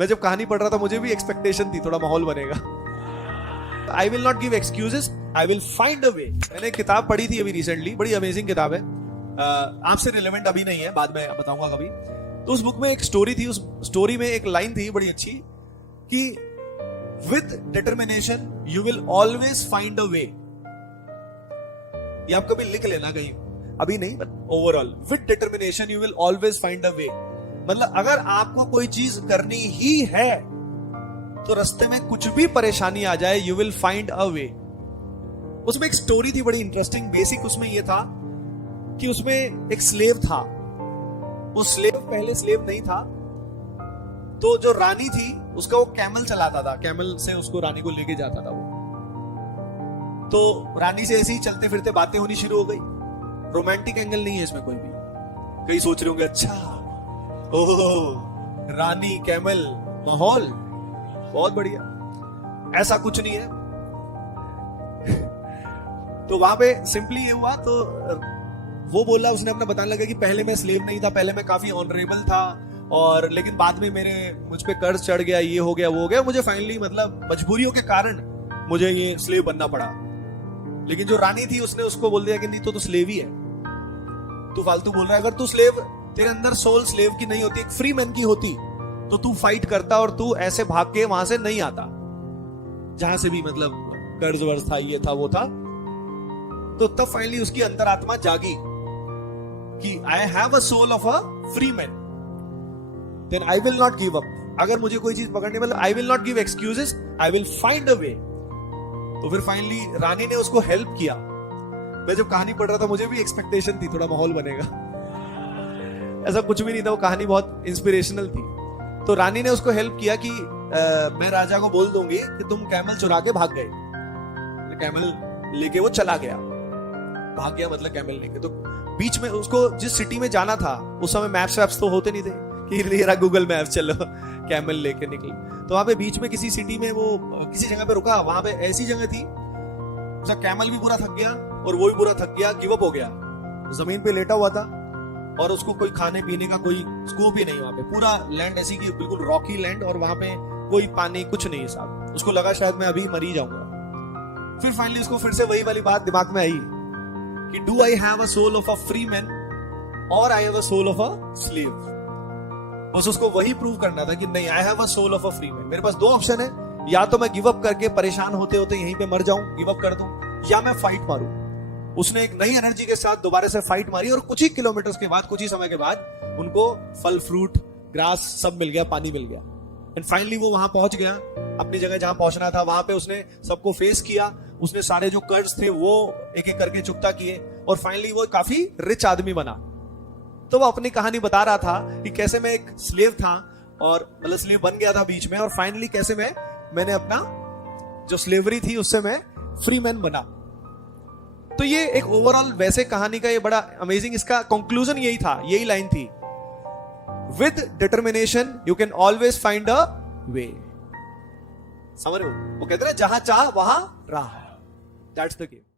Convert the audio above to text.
मैं जब कहानी पढ़ रहा था मुझे भी एक्सपेक्टेशन थी थोड़ा माहौल बनेगा। I will not give excuses, I will find a way. मैंने एक किताब पढ़ी थी अभी रिसेंटली, बड़ी अमेजिंग किताब है, आपसे रिलेवेंट अभी नहीं है, बाद में बताऊंगा कभी। तो उस बुक में एक स्टोरी थी, उस स्टोरी में एक लाइन थी बड़ी अच्छी कि with determination you will always find a way. ये आप कभी लिख लेना कहीं, अभी नहीं but overall, with determination you will always find a way. मतलब अगर आपको कोई चीज करनी ही है तो रास्ते में कुछ भी परेशानी आ जाए यू विल फाइंड अ वे। उसमें एक स्टोरी थी बड़ी इंटरेस्टिंग। बेसिक उसमें यह था कि उसमें एक स्लेव था, वो स्लेव पहले स्लेव नहीं था, तो जो रानी थी उसका वो कैमल चलाता था, कैमल से उसको रानी को लेके जाता था वो। तो रानी से ऐसे ही चलते फिरते बातें होनी शुरू हो गई। रोमांटिक एंगल नहीं है इसमें कोई भी। कई सोच रहे होंगे अच्छा ओह रानी कैमल माहौल बहुत बढ़िया, ऐसा कुछ नहीं है। तो वहां पे सिंपली ये हुआ, तो वो बोला, उसने अपना बताने लगा कि पहले मैं स्लेव नहीं था, पहले मैं काफी ऑनरेबल था, और लेकिन बाद में मुझ पे कर्ज चढ़ गया, ये हो गया वो हो गया, मुझे फाइनली मतलब मजबूरियों के कारण मुझे ये स्लेव बनना पड़ा। लेकिन जो रानी थी उसने उसको बोल दिया कि नहीं तो स्लेव ही है, तू फालतू बोल रहा है। अगर तू स्लेव, तेरे अंदर सोल स्लेव की नहीं होती, एक फ्री मैन की होती, तो तू फाइट करता और तू ऐसे भाग के वहां से नहीं आता जहां से भी मतलब कर्ज वर्ज था, ये था वो था। तो तब फाइनली उसकी अंतरात्मा जागी कि I have a soul of a free man, then I will not give up. अगर मुझे कोई चीज पकड़नी, मतलब I will not give excuses, I will find a way. तो फिर फाइनली रानी ने उसको हेल्प किया। मैं जब कहानी पढ़ रहा था मुझे भी एक्सपेक्टेशन थी थोड़ा माहौल बनेगा, ऐसा कुछ भी नहीं था, वो कहानी बहुत इंस्पिरेशनल थी। तो रानी ने उसको हेल्प किया कि मैं राजा को बोल दूंगी कि तुम कैमल चुरा के भाग गए। कैमल लेके वो चला गया, भाग गया मतलब कैमल लेके। तो बीच में उसको जिस सिटी में जाना था, उस समय मैप्स वैप्स तो होते नहीं थे कि ये रहा गूगल मैप चलो कैमल लेके निकल। तो वहां पे बीच में किसी सिटी में वो किसी जगह पे रुका, वहां पे ऐसी जगह थी उसका कैमल भी पूरा थक गया और वो भी पूरा थक गया, गिव अप हो गया, जमीन पे लेटा हुआ था और उसको कोई खाने पीने का कोई स्कोप ही नहीं। वहां पे पूरा लैंड ऐसी की बिल्कुल रॉकी लैंड, और वहां पे कोई पानी कुछ नहीं साहब। उसको लगा शायद मैं अभी मर ही जाऊंगा। फिर फाइनली उसको फिर से वही वाली बात दिमाग में आई कि do I have a soul of a free man और I have a soul of a slave. बस उसको वही प्रूव करना था कि नहीं, I have a soul of a free man. मेरे पास दो ऑप्शन है, या तो मैं गिव अप करके परेशान होते होते यहीं पे मर जाऊं, गिव अप कर दूं, या मैं फाइट मारूं। उसने एक नई एनर्जी के साथ दोबारा से फाइट मारी, और कुछ ही किलोमीटर्स के बाद, कुछ ही समय के बाद उनको फल फ्रूट ग्रास सब मिल गया, पानी मिल गया। एंड फाइनली वो वहां पहुंच गया अपनी जगह जहां पहुंचना था। वहां पे उसने सबको फेस किया, उसने सारे जो कर्ज थे वो एक एक करके चुकता किए, और फाइनली वो काफी रिच आदमी बना। तो वो अपनी कहानी बता रहा था कि कैसे मैं एक स्लेव था और मतलब स्लेव बन गया था बीच में, और फाइनली कैसे मैंने अपना जो स्लेवरी थी उससे मैं फ्री मैन बना। तो ये एक ओवरऑल वैसे कहानी का ये बड़ा अमेजिंग, इसका कंक्लूजन यही था, यही लाइन थी, with determination you can always find a way. समझ रहे हो? वो कहते हैं जहां चाह वहां राह, दैट्स द गेम।